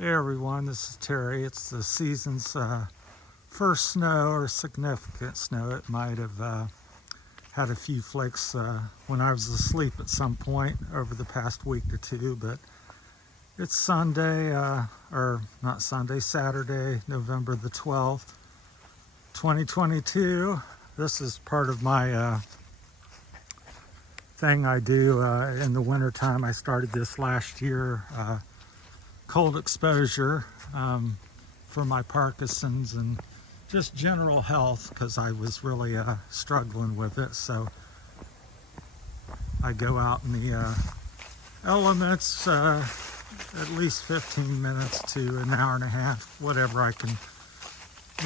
Hey everyone, this is Terry. It's the season's first snow or significant snow. It might have had a few flakes when I was asleep at some point over the past week or two, but it's Sunday, or not Sunday, Saturday, November the 12th, 2022. This is part of my thing I do in the wintertime. I started this last year. Cold exposure for my Parkinson's and just general health because I was really struggling with it. So I go out in the elements at least 15 minutes to an hour and a half, whatever I can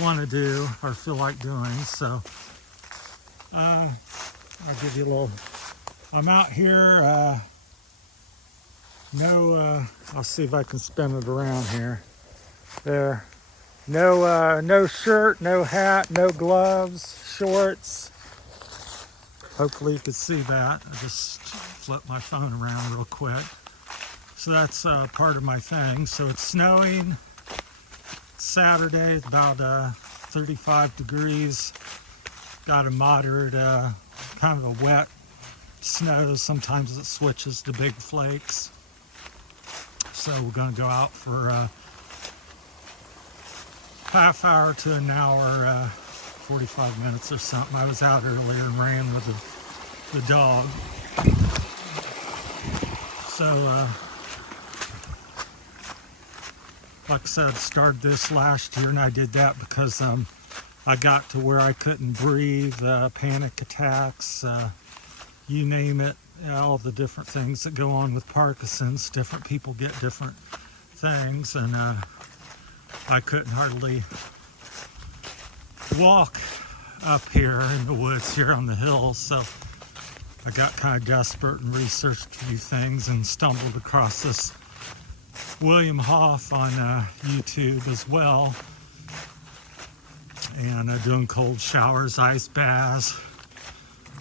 want to do or feel like doing. So I'll give you a little, I'm out here. I'll see if I can spin it around here. There. No shirt, no hat, no gloves, shorts. Hopefully you can see that. I just flip my phone around real quick. So that's part of my thing. So it's snowing. It's Saturday, it's about 35 degrees. Got a moderate, kind of a wet snow. Sometimes it switches to big flakes. So we're going to go out for a half hour to an hour, 45 minutes or something. I was out earlier and ran with the dog. So, like I said, started this last year, and I did that because I got to where I couldn't breathe, panic attacks, you name it. All the different things that go on with Parkinson's. Different people get different things, and I couldn't hardly walk up here in the woods here on the hills, so I got kind of desperate and researched a few things and stumbled across this William Hoff on YouTube as well, and doing cold showers, ice baths,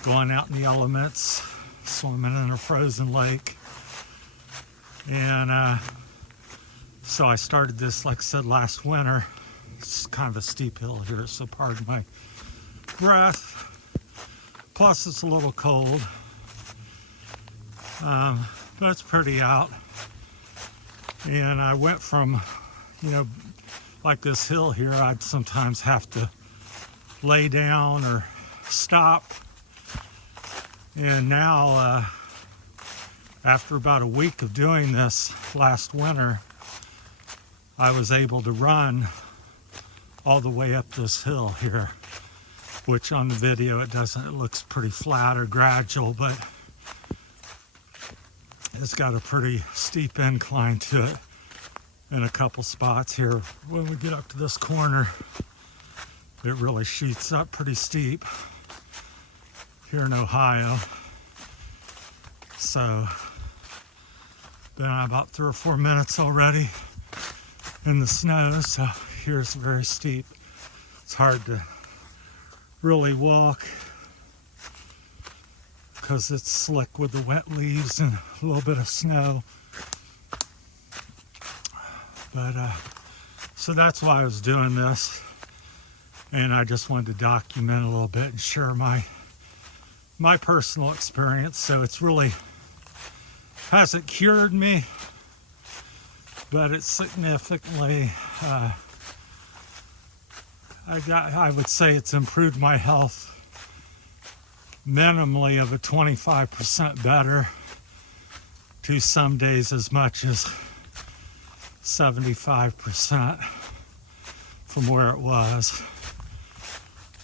going out in the elements, swimming in a frozen lake. And so I started this, like I said, last winter. It's kind of a steep hill here, so pardon my breath. Plus it's a little cold, but it's pretty out. And I went from, like this hill here, I'd sometimes have to lay down or stop. And now, after about a week of doing this last winter, I was able to run all the way up this hill here, which on the video it looks pretty flat or gradual, but it's got a pretty steep incline to it in a couple spots here. When we get up to this corner, it really shoots up pretty steep here in Ohio. So been about 3 or 4 minutes already in the snow, so here's very steep. It's hard to really walk because it's slick with the wet leaves and a little bit of snow. But so that's why I was doing this, and I just wanted to document a little bit and share my personal experience. So it's really hasn't cured me, but it's significantly I would say it's improved my health minimally of a 25% better, to some days as much as 75% from where it was.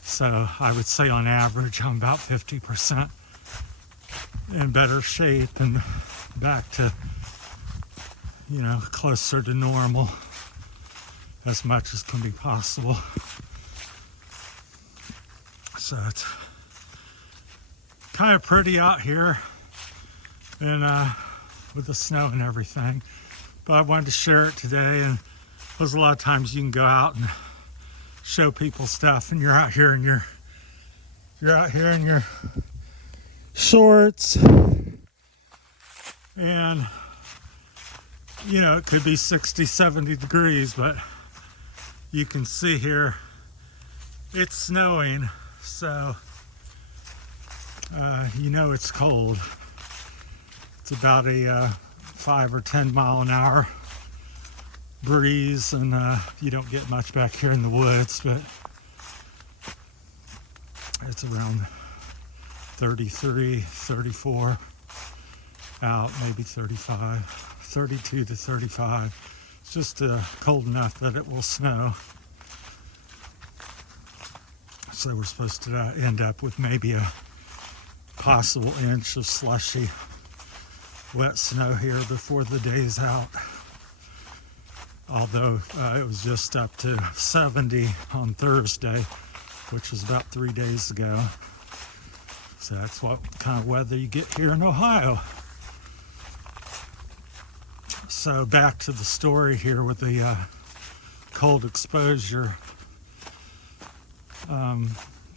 So I would say on average I'm about 50% in better shape and back to, closer to normal as much as can be possible. So it's kind of pretty out here and with the snow and everything. But I wanted to share it today, and there's a lot of times you can go out and show people stuff, and you're out here in your shorts and you know, it could be 60, 70 degrees, but you can see here it's snowing, so you know it's cold. It's about a 5 or 10 mile an hour breeze, and you don't get much back here in the woods, but it's around 33, 34 out, maybe 35, 32 to 35. It's just cold enough that it will snow. So we're supposed to end up with maybe a possible inch of slushy wet snow here before the day's out. Although it was just up to 70 on Thursday, which was about 3 days ago. So that's what kind of weather you get here in Ohio. So back to the story here with the cold exposure.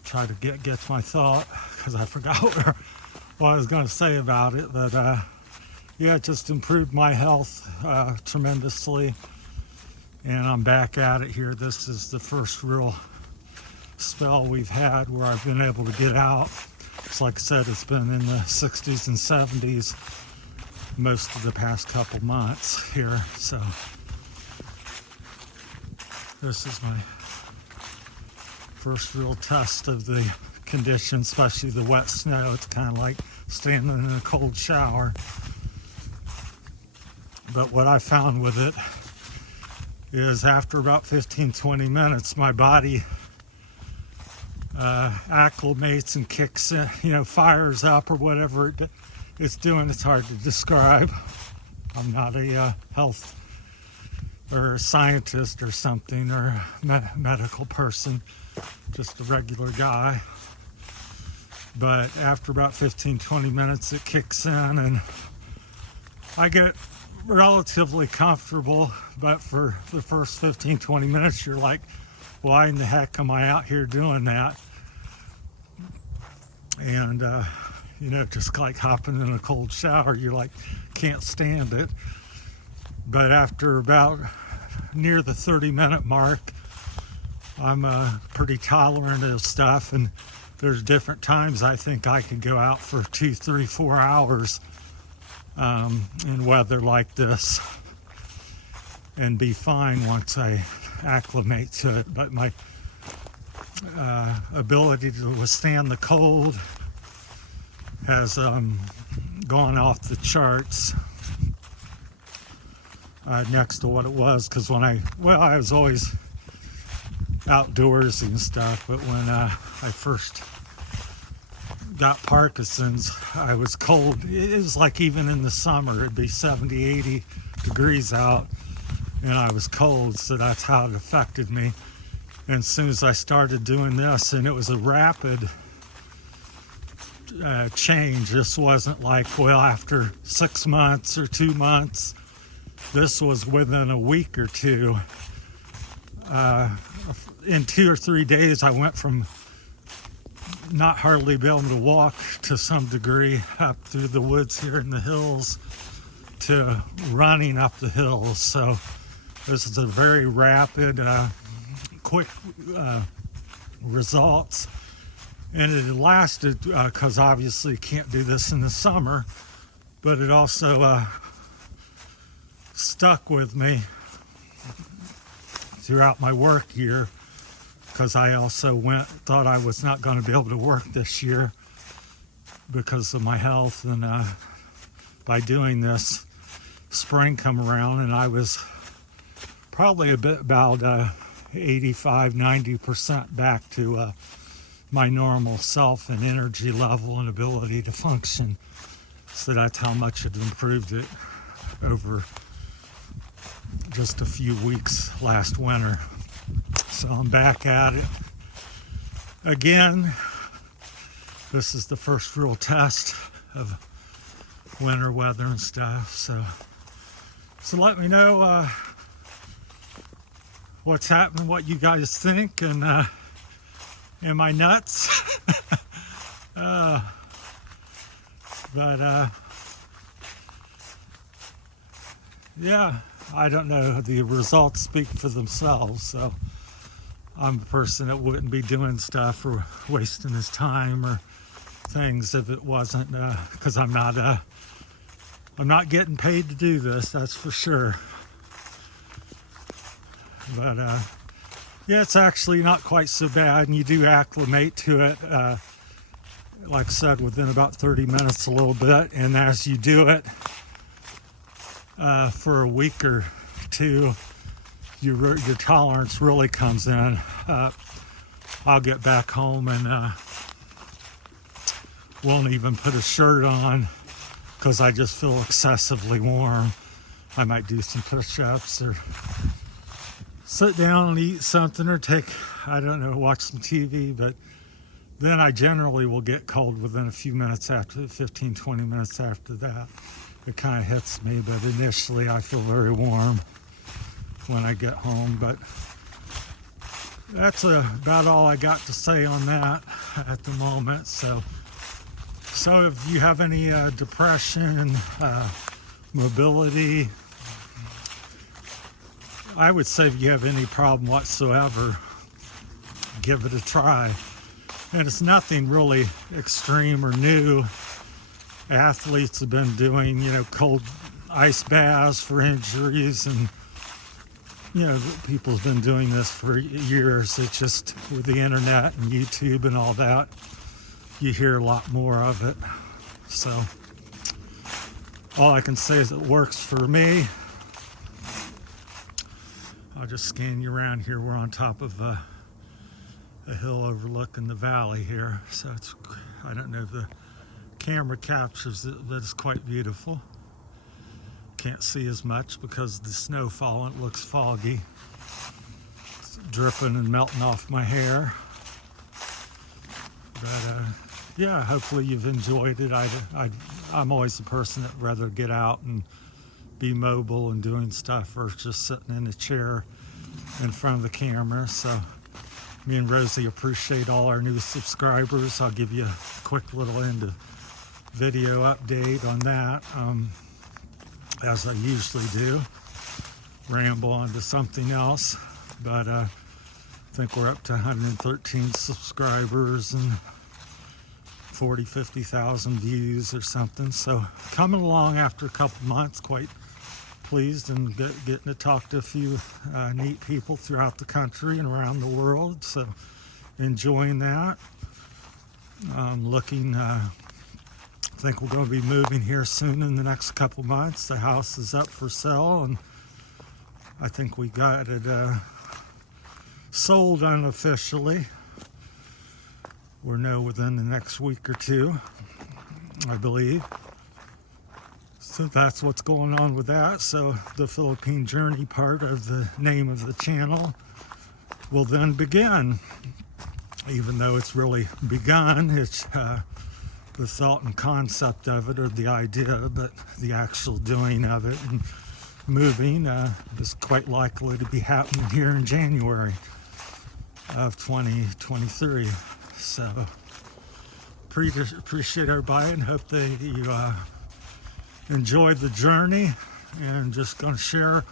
Try to get my thought, because I forgot what I was going to say about it. But yeah, it just improved my health tremendously, and I'm back at it here. This is the first real spell we've had where I've been able to get out. It's like I said, it's been in the 60s and 70s most of the past couple months here. So this is my first real test of the conditions, especially the wet snow. It's kind of like standing in a cold shower. But what I found with it is after about 15-20 minutes, my body acclimates and kicks in, you know, fires up or whatever it's doing. It's hard to describe. I'm not a health or a scientist or something, or medical person, just a regular guy. But after about 15-20 minutes, it kicks in and I get relatively comfortable. But for the first 15-20 minutes, you're like, why in the heck am I out here doing that? And you know, just like hopping in a cold shower, you like can't stand it. But after about near the 30-minute mark, I'm pretty tolerant of stuff, and there's different times I think I can go out for 2, 3, 4 hours in weather like this and be fine once I acclimate to it. But my ability to withstand the cold has gone off the charts next to what it was. Because when I was always outdoors and stuff, but when I first got Parkinson's, I was cold. It was like even in the summer, it'd be 70, 80 degrees out, and I was cold, so that's how it affected me. And as soon as I started doing this, and it was a rapid change. This wasn't like, well, after 6 months or 2 months. This was within a week or two. In 2 or 3 days, I went from not hardly be able to walk to some degree up through the woods here in the hills to running up the hills. So this is a very rapid, quick results. And it lasted, because obviously you can't do this in the summer, but it also stuck with me throughout my work year, because I also thought I was not going to be able to work this year because of my health. And by doing this, spring come around, and I was probably about 85, 90% back to my normal self and energy level and ability to function. So that's how much it improved it over just a few weeks last winter. So I'm back at it again. This is the first real test of winter weather and stuff. So let me know what's happening, what you guys think, and am I nuts? But yeah, I don't know. The results speak for themselves. So I'm a person that wouldn't be doing stuff or wasting his time or things if it wasn't because I'm not getting paid to do this. That's for sure. But yeah, it's actually not quite so bad, and you do acclimate to it. Like I said, within about 30 minutes, a little bit, and as you do it for a week or two, your tolerance really comes in. I'll get back home and won't even put a shirt on because I just feel excessively warm. I might do some push-ups or sit down and eat something or watch some TV, but then I generally will get cold within a few minutes after, 15, 20 minutes after that. It kind of hits me, but initially I feel very warm when I get home. But that's about all I got to say on that at the moment. So if you have any depression, mobility, I would say if you have any problem whatsoever, give it a try. And it's nothing really extreme or new. Athletes have been doing, cold ice baths for injuries, and people's been doing this for years. It's just with the internet and YouTube and all that, you hear a lot more of it. So all I can say is it works for me. I'll just scan you around here. We're on top of a hill overlooking the valley here, so I don't know if the camera captures it, but it's quite beautiful. Can't see as much because of the snow falling. It looks foggy. It's dripping and melting off my hair. But yeah, hopefully you've enjoyed it. I'm always a person that rather get out and be mobile and doing stuff versus just sitting in a chair in front of the camera. So me and Rosie appreciate all our new subscribers. I'll give you a quick little end of video update on that, as I usually do. Ramble on to something else, but I think we're up to 113 subscribers and 50,000 views or something. So coming along after a couple months, quite pleased and getting to talk to a few neat people throughout the country and around the world. So enjoying that. I think we're going to be moving here soon in the next couple months. The house is up for sale, and I think we got it sold unofficially. We'll know within the next week or two, I believe. So that's what's going on with that. So the Philippine Journey part of the name of the channel will then begin. Even though it's really begun, it's the thought and concept of it, or the idea, but the actual doing of it and moving is quite likely to be happening here in January of 2023. So appreciate everybody and hope that you enjoyed the journey, and just going to share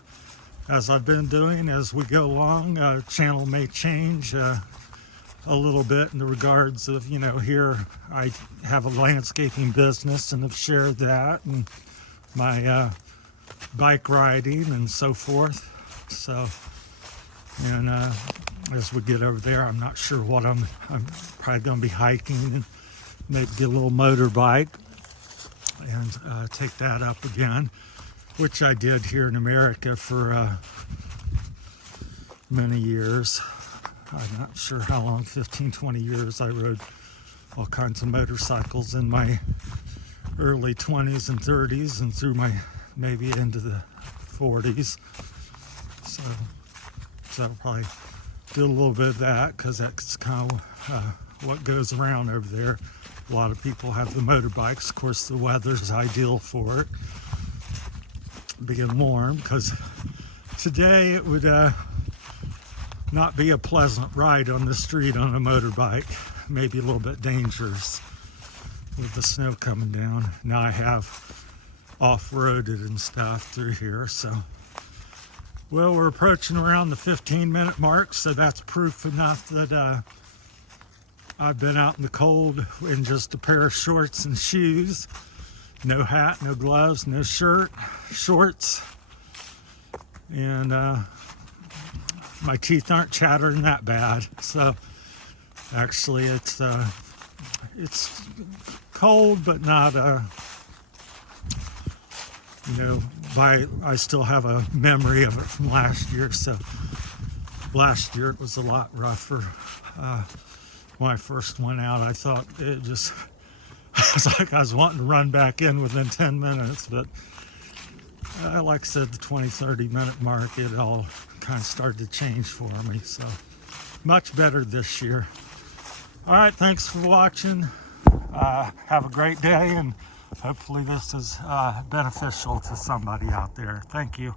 as I've been doing as we go along. Channel may change a little bit in the regards of, here I have a landscaping business and have shared that, and my bike riding and so forth. So, and as we get over there, I'm not sure what I'm probably going to be hiking and maybe get a little motorbike and take that up again, which I did here in America for many years. I'm not sure how long, 15, 20 years. I rode all kinds of motorcycles in my early 20s and 30s and through my maybe into the 40s. So I'll probably do a little bit of that because that's kind of what goes around over there. A lot of people have the motorbikes. Of course, the weather's ideal for it, being warm, because today it would not be a pleasant ride on the street on a motorbike. Maybe a little bit dangerous with the snow coming down. Now I have off-roaded and stuff through here. So, well, we're approaching around the 15-minute mark, so that's proof enough that I've been out in the cold in just a pair of shorts and shoes. No hat, no gloves, no shirt, shorts. And my teeth aren't chattering that bad. So actually it's cold, but not, I still have a memory of it from last year. So last year it was a lot rougher. When I first went out, I thought it just, I was like I was wanting to run back in within 10 minutes, but like I said, the 20-30 minute mark, it all kind of started to change for me. So much better this year. All right, thanks for watching. Have a great day, and hopefully this is beneficial to somebody out there. Thank you.